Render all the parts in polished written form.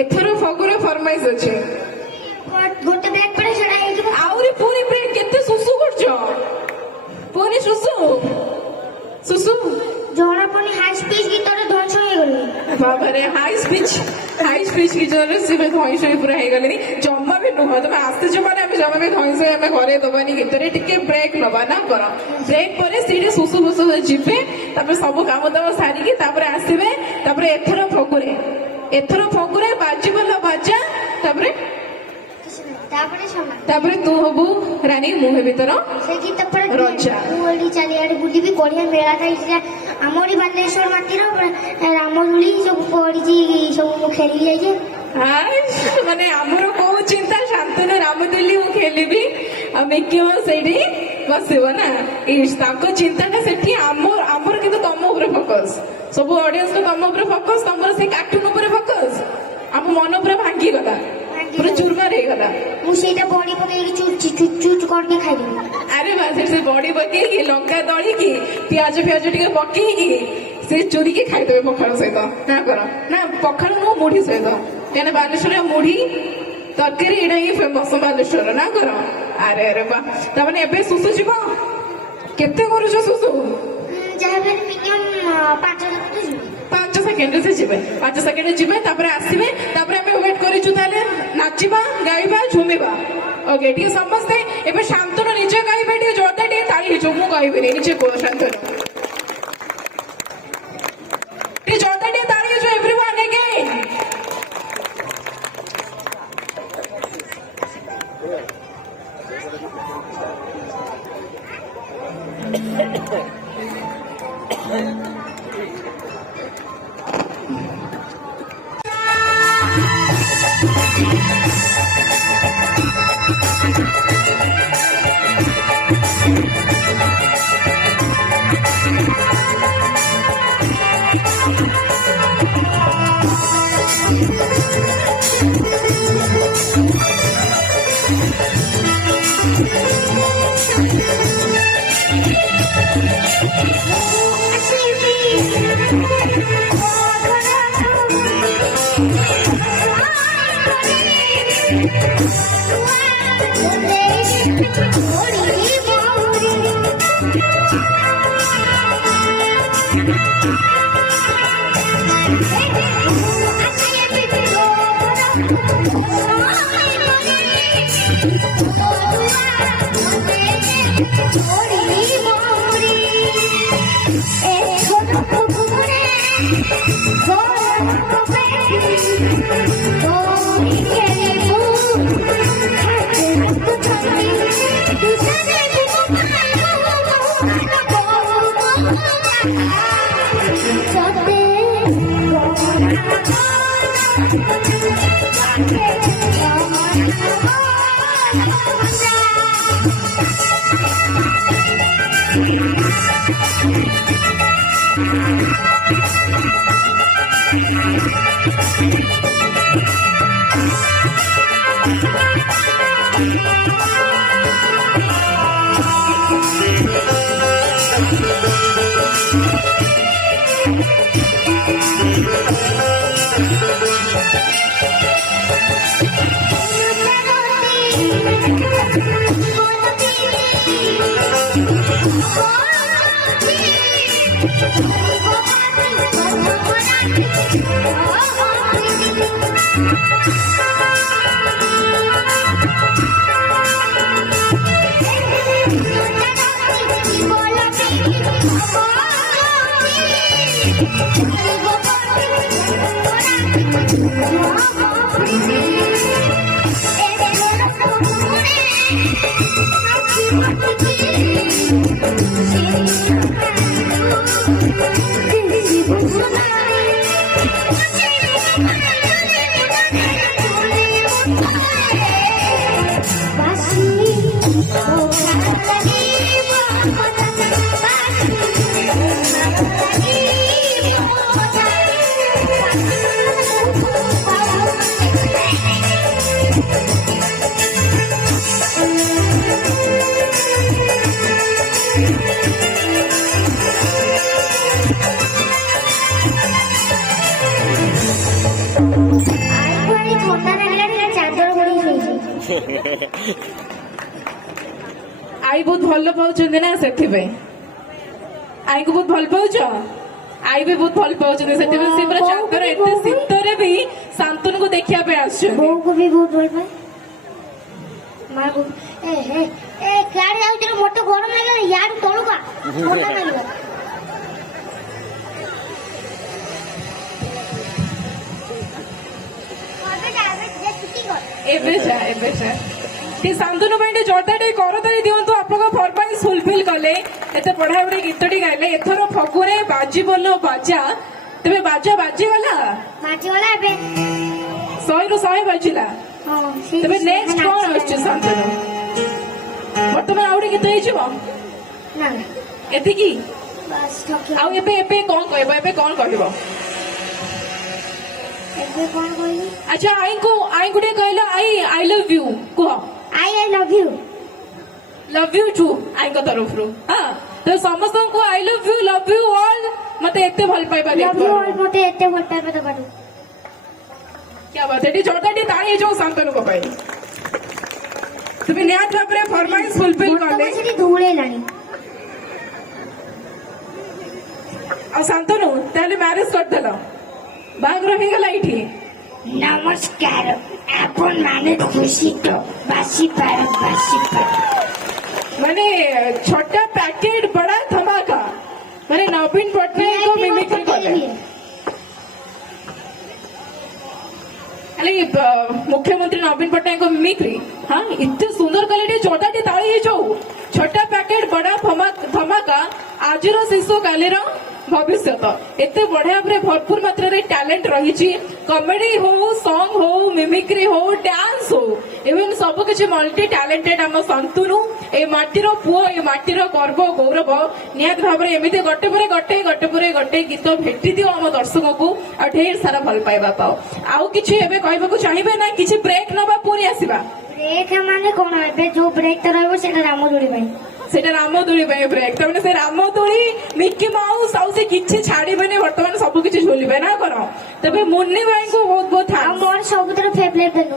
एथर फगुर फरमाइश अच्छे गोटे ब्रेक पड़े छड़ा हे कि आउरी पूरी ब्रेक केते सुसु करछो पूरी सुसु सुसु जोड़ा पनी हाई स्पीड गीत रे ध्वंस हे गले बाबा रे हाई स्पीच गीत रे सिबे ध्वंस हे पूरा हे गले जम्मा भी नुह तमे आस्ते जमाने हम जम्मा भी ध्वंस हम घरे दबानी गीत रे टिके ब्रेक नबा ना कर ब्रेक परे सीधे सुसु सुसु जिबे तापर सब काम दबा सारी की तापर आसीबे तापर एथर फगुरे बाजीबला बाजा तापर तापर तू हबु रानी मुहे भीतर से गीत पर रजा ओली चली आडे बुली भी बढ़िया मेला था आमरी बालेश्वर माटी रो रामदुली सब पड़ी जी सब खेली ले जे हां माने हमरो को चिंता शांतनु रामदुली मु खेलिबी आ मेकियो सेडी बसिबो ना इस ताको चिंताटा सेठी आमर किंतु तम ऊपर फोकस सब ऑडियंस को तम ऊपर फोकस तमर से कार्टून ऊपर फोकस हम मन ऊपर भांगी गला ପୁରା ଚୁରମାର ହେଇଗଲା। ମୁଁ ସେଇଟା ବଡି ପକେଇକି ଚୁଚ୍ କରିକି ଖାଇଦେବି। ଆରେ ବା ସେ ବଡି ପକେଇକି ଲଙ୍କା ଦଳିକି ପିଆଜ ଟିକେ ପକେଇକି ସେ ଚୁରିକି ଖାଇଦେବେ ପଖାଳ ସହିତ। ନା କର ନା ପଖାଳ ନୁହଁ ମୁଢି ସହିତ, କାହିଁକିନା ବାଲେଶ୍ୱରରେ ମୁଢି ତରକାରୀ ଏଇଟା ହିଁ ଫେମସ ବାଲେଶ୍ୱର। ନା କର ଆରେ ଆରେ ବା ତାମାନେ ଏବେ ସୁସୁ ଯିବ। କେତେ କରୁଛ ସୁସୁ? ଯାହା ବି ମିନିମମ୍ 5 ମିନିଟ୍ ଯିବି। 5 ସେକେଣ୍ଡରେ ସେ ଯିବେ, 5 ସେକେଣ୍ଡରେ ଯିବେ, ତାପରେ ଆସିବେ, ତାପରେ ଆମେ ୱେଟ୍ କରିଛୁ ତାହେଲେ ନାଚିବା ଗାଇବା ଝୁମିବା। ଓକେ ଟିକେ ସମସ୍ତେ ଏବେ ଶାନ୍ତନୁ ନିଜେ ଗାଇବେ, ଟିକେ ଜୋରଦାର ଟିକେ ତାଳି ହେଇଯିବ। ମୁଁ ଗାଇବିନି, ନିଜେ କୁହ ଶାନ୍ତନୁ ଟିକେ ଜୋରଦାର ଟିକେ ତାଳି ହେଇଯିବ। ଏଭ୍ରିୱାନ୍ ଅଗେନ୍ आई बहुत भल पाउछन्ते ना सेथिबे आई को बहुत भल पाउछ आई भी बहुत भल पाउछन्ते सेथिबे से पूरा चादर एते शीतरे भी शांतनु को देखिया पे आछन बो को भी बहुत भल पाए मां को ए गाड़ी आउ जरा मोटो गरम लागला यार तळु का मोटा लागला एबे जा टी शांतनु भाई जोरदार टे करताली दियंतु आपन फरमाइश फुलफिल कले एते पढ़ा पढ़ी गीतटी गाइले एथर फगुरे बाजी बोलो बाजा तबे बाजा बाजी वाला एबे 100 रु 100 बाजिला हां तबे नेक्स्ट कोन आछे शांतनु वर्तमान आउडी गीत हेजिबो ना एति की बस ठके आउ एबे कोन कहबो एबे कोन कहबो ଏବେ କଣ କହିବି? अच्छा आई गुटे कहला आई लव यू कह I love you. Love you too आई तरफ रू हाँ तो समस्त को आई लव यू ऑल मत एत भल पाइबा Love you all ମତେ ଏତେ ଭଲ ପାଇବା ଦେବାରୁ। क्या बात है जोरदार ताली जो शांतनु को पाई तुम्हें निहात भाव में फरमाइश फुलफिल ବର୍ତ୍ତମାନ कले ସେଠି ଧଉଳେଇଲାଣି। ଆଉ ଶାନ୍ତନୁ ତାହେଲେ ମ୍ୟାରେଜ କରିଦେଲ ବାହାଘର ହେଇଗଲା ଏଇଠି ନମସ୍କାର ଆପଣ ମାନେ ଖୁସି ତ ବାସି ପାର ମାନେ ଛୋଟା ପ୍ୟାକେଟ ବଡା ଧମାକା ମାନେ ନବୀନ ପଟ୍ଟନାୟକ ମିମିକ୍ରି କଲେ ଖାଲି ମୁଖ୍ୟମନ୍ତ୍ରୀ ନବୀନ ପଟ୍ଟନାୟକ ମିମିକ୍ରି ହଁ ଏତେ ସୁନ୍ଦର କଲେ ଟିକେ ଯୋରଦାର ଟିକେ ତାଳି ହେଇଯାଉ ଛୋଟା ପ୍ୟାକେଟ ବଡା ଧମାକା ଆଜିର ଶିଶୁ କାଲିର ଭବିଷ୍ୟତ ଏତେ ବଢିଆ ଭାବରେ ଭରପୁର ମାତ୍ରାରେ ଟ୍ୟାଲେଣ୍ଟ ରହିଛି କମେଡି ହଉ ସଙ୍ଗ ହଉ ମିମିକ୍ରି ହଉ ଡ୍ୟାନ୍ସ ହଉ ଏବଂ ସବୁକିଛି ମଲ୍ଟି ଟ୍ୟାଲେଣ୍ଟେଡ ଆମ ଶାନ୍ତନୁ ଏ ମାଟିର ପୁଅ ଏ ମାଟିର ଗର୍ବ ଗୌରବ ନିହାତି ଭାବରେ ଏମିତି ଗୋଟେ ପରେ ଗୋଟେ ଗୀତ ଭେଟି ଦିଅ ଆମ ଦର୍ଶକଙ୍କୁ ଆଉ ଢେର ସାରା ଭଲ ପାଇବା ପାଅ ଆଉ କିଛି ଏବେ କହିବାକୁ ଚାହିଁବେ ନା କିଛି ବ୍ରେକ୍ ନବା ପୁଣି ଆସିବା ବ୍ରେକ୍ ମାନେ କଣ ଏବେ ଯୋଉ ବ୍ରେକ୍ ଟା ରହିବ ସେଟା ରାମଦୋଳି ପାଇଁ সেটা রামদোଳି ପାଇଁ ବ୍ରେକ୍ ତାମାନେ ସେ ରାମଦୋଳି ମିକି ମାଉସ ଆଉ ସେ କିଛି ଛାଡିବେନି ବର୍ତ୍ତମାନ ସବୁ କିଛି ଝୁଲିବେ ନା କଣ ତେବେ ମୁନ୍ନି ଭାଇଙ୍କୁ ବହୁତ ବହୁତ ଆଉ ଥ୍ୟାଙ୍କ୍ସ ମୋର ସବୁଥିର ଫେଭରେଟ୍ ବେଲୁନ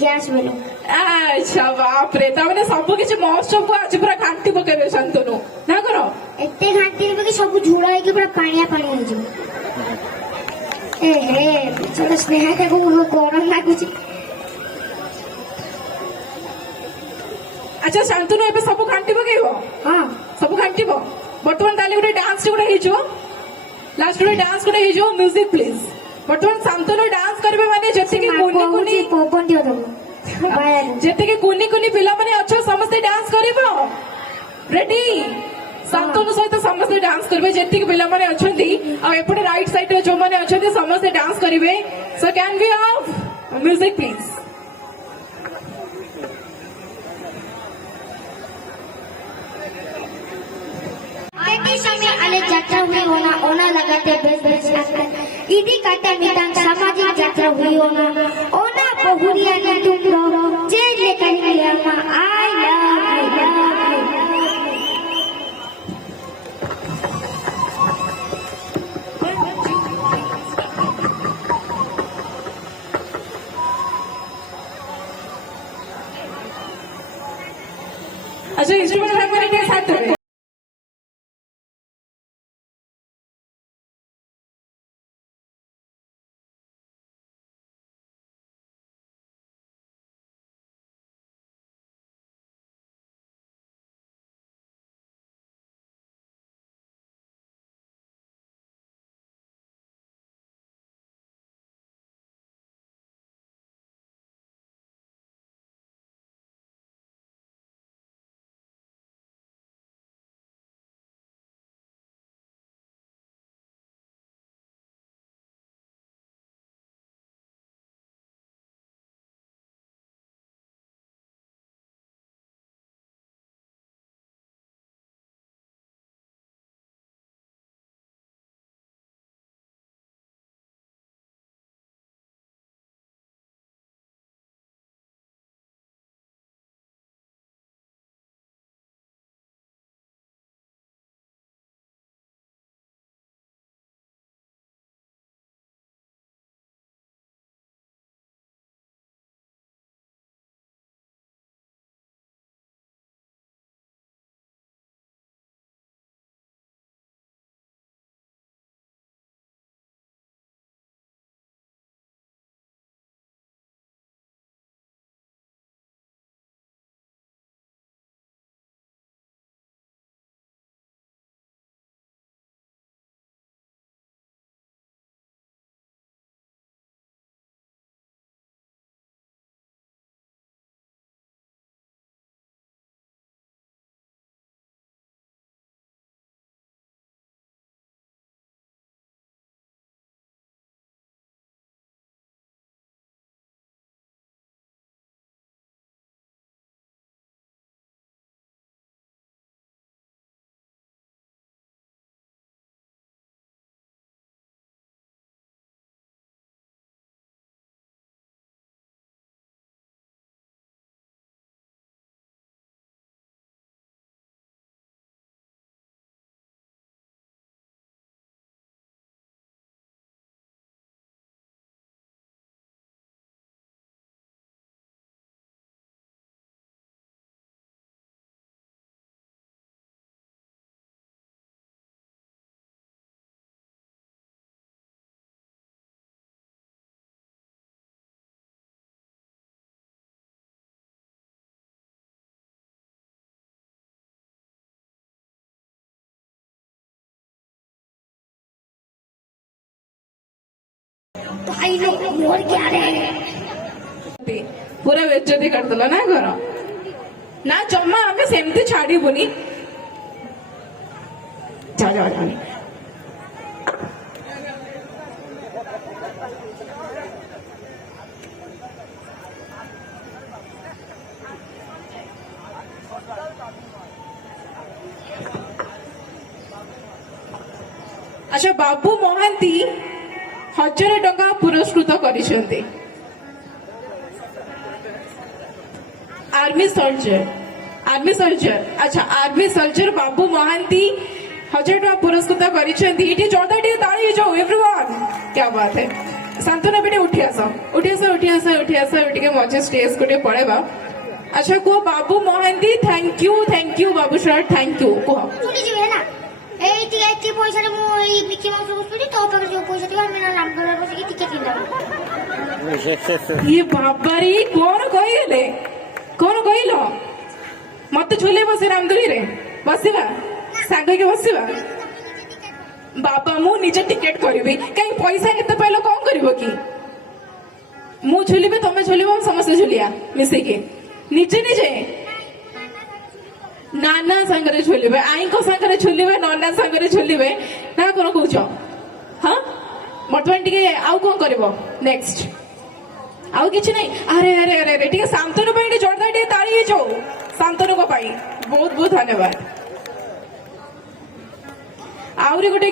ଗ୍ୟାସ୍ ବେଲୁନ ଆଚ୍ଛା ବାପରେ ତାମାନେ ସବୁ କିଛି ମହୋତ୍ସବକୁ ଆଜି ପୁରା ଘାଣ୍ଟି ପକେଇବେ ଶାନ୍ତନୁ ନା କଣ ଏତେ ଘାଣ୍ଟି ଦେବେ କି ସବୁ ଝୁଳ ହେଇକି ପୁରା ପାଣିଆ ପାଣି ହେଇଯିବ ଏ ହେ ବିଚରା ସ୍ନେହାଟାକୁ ଗରମ ଲାଗୁଛି ଆଚ୍ଛା ଶାନ୍ତନୁ ଏବେ ସବୁ ଘାଣ୍ଟି ପକେଇବ ହଁ ସବୁ ଘାଣ୍ଟିବ ବର୍ତ୍ତମାନ ତାହେଲେ ଗୋଟେ ଡ୍ୟାନ୍ସ ଗୋଟେ ହେଇଯିବ ଲାଷ୍ଟ ଗୋଟେ ଡ୍ୟାନ୍ସ ଗୋଟେ ହେଇଯିବ ମ୍ୟୁଜିକ ପ୍ଲିଜ ବର୍ତ୍ତମାନ ଶାନ୍ତନୁ ଡ୍ୟାନ୍ସ କରିବେ ମାନେ ଯେତିକି କୁନି କୁନି ପବନ ଦିଅ ଦେବ ଯେତିକି କୁନି କୁନି ପିଲାମାନେ ଅଛ ସମସ୍ତେ ଡ୍ୟାନ୍ସ କରିବ ରେଡି ଶାନ୍ତନୁ ସହିତ ସମସ୍ତେ ଡ୍ୟାନ୍ସ କରିବେ ଯେତିକି ପିଲାମାନେ ଅଛନ୍ତି ଆଉ ଏପଟେ ରାଇଟ ସାଇଡରେ ଯୋଉମାନେ ଅଛନ୍ତି ସମସ୍ତେ ଡ୍ୟାନ୍ସ କରିବେ so can we have music please समय आले যাত্রা हुई होना ओना लगाते बेस बेस आकर इदी काटा मितान सामाजिक যাত্রা हुई होना ओना बहुरिया ने तुम रो जे ले कहीं अम्मा आई लव अच्छा इंस्ट्रूमेंट हमारे के साथ आई नो मोर क्या रे पूरा बेज्जती करदेल ना घर ना जम्मा आम सेमती छाड़बुनि जाओ जाओ जाओ अच्छा बाबू महांती 1000 टंका पुरस्कृत करिसेंती आर्मी सोल्जर अच्छा आर्मी सोल्जर बाबू महांती 1000 टंका पुरस्कृत करिसेंती इटी जोरदार टिके ताली जाओ एवरीवन क्या बात है शांतना बेटे उठी आस टिके मजे स्टेज को पड़ेबा अच्छा को बाबू महांती थैंक यू बाबू सर थैंक यू को চলে যাবে না এই টিকে পয়সাটা মু এই মিকি মাউস বসুনি তো পাকে যে পয়সা দিবা আমি নাম করে বসে টিকে কিনলাম ये बाबारी कौन कहलो मत झुले बसे रामदोली रे बसवा सांग के बसवा बाबा मु निजे टिकेट करिबी कहीं पैसा केते पाइलो कौन करिवो की मु झुलिबे तमे झुलिबो समस्त झुलिया मिसे के निजे नाना संगरे झुलिबे आई को संगरे झुलिबे नन्ना संगरे झुलिबे ना कोन कहउछो हां बर्तमान टिके आउ कोन करिवो नेक्स्ट आउ किछि नहीं अरे अरे अरे अरे टिके शांतनु पे जोरदार टिके ताली जाओ शांतनु को पाई बहुत बहुत धन्यवाद आउरी गोटे